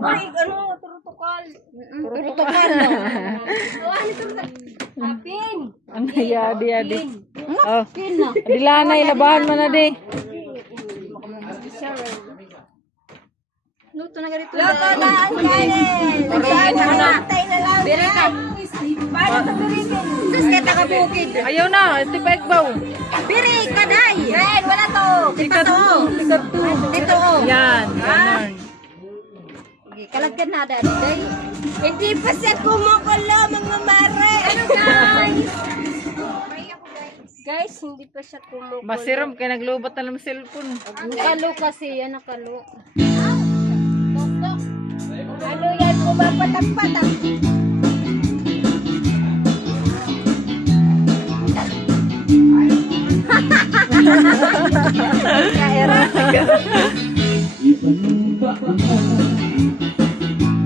Ay, ano, turutukal. Turutukan. Apin. Ang yadi. Oh, Pin na. dilanay, labahan mo na di. Luto na ganito. Loto na ang kanin. Birikin mo na. Tay na lang. Birikan. Paano ito birikin? Sas ka takabukid. Ayaw na, ito pa ikbaw. Birik ka day. Ren, wala to. Dito to. Dito oh. Yan, ganon. Kalagkan na day. Hindi pa siya kumukulo, mga mare. Ano guys? Guys, hindi pa siya kumukulo. Masiram, kaya naglubot na ng cellphone. Nakalo kasi yan, nakalo. Ano yan, pumapatak-patak.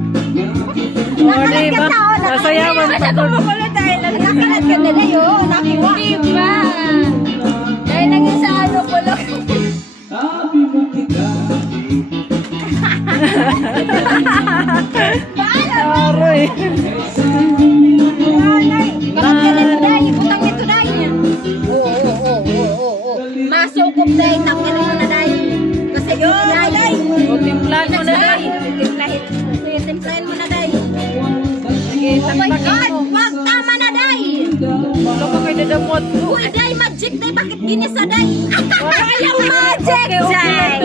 O, diba? Sasayawan pa doon. Kumukulo dahil lang nakalat ka nila yun. Nakiwa. Diba? Dahil lang yung sa ano kulo. Aroy. Kalat ka na day. Butang nito day. Oo. Masukop day. Takira yun na day. Kasi yun day. O, timplan mo na day. Timplahin mo na day. Sige, Oh my tagpagin God! mo. Wag! Tama na, day! Wala ka kayo dadamot ko. Uy, day! Magic, day! Bakit ginisa, day? Walang magic, Okay. Jay.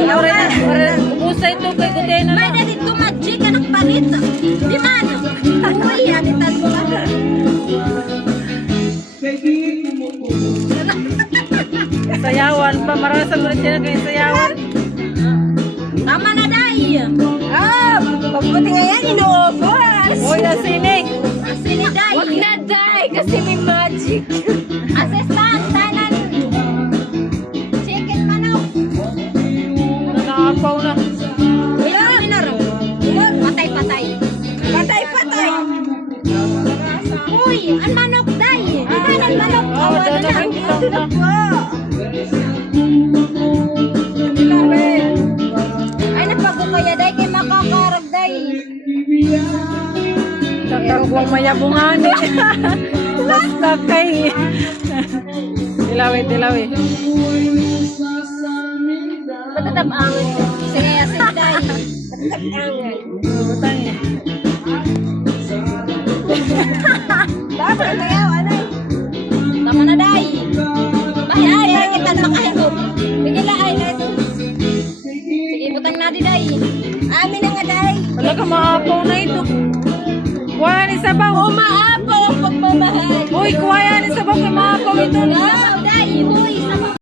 Ubusay ito kay Gudena May na. na dito magic, anak palit. Di man? Uy, anitan mo ka. Sayawan pa, marasan mo rin dyan kayo sayawan. Tama na, day! Ah, pagbuti nga yan, inuubos. Uy, nasinig. Sini, day! Wag na, Day, kasi may magic. Assistant, tanan! Chicken manok! Nanakapaw na. Minor! Patay! Patay. Uy, ang manok, day! Ikan ang manok! Oh, Awa na lang! dadamit lang na. Ay, nagpago kaya, day! Kay makakarag, day! Tatagwang mayabungan eh. Basta kay. Tilawi. Matatabangan ko. Sige, asin, day! Butang eh. Dapat kayo, ano? Tama na, day! Ay, kita makahigop. Sige la, ay, day. Sige, butang na di, day. Amin na nga, Day. Wala ka maapaw na ito. Wala ni sabaw. Umaap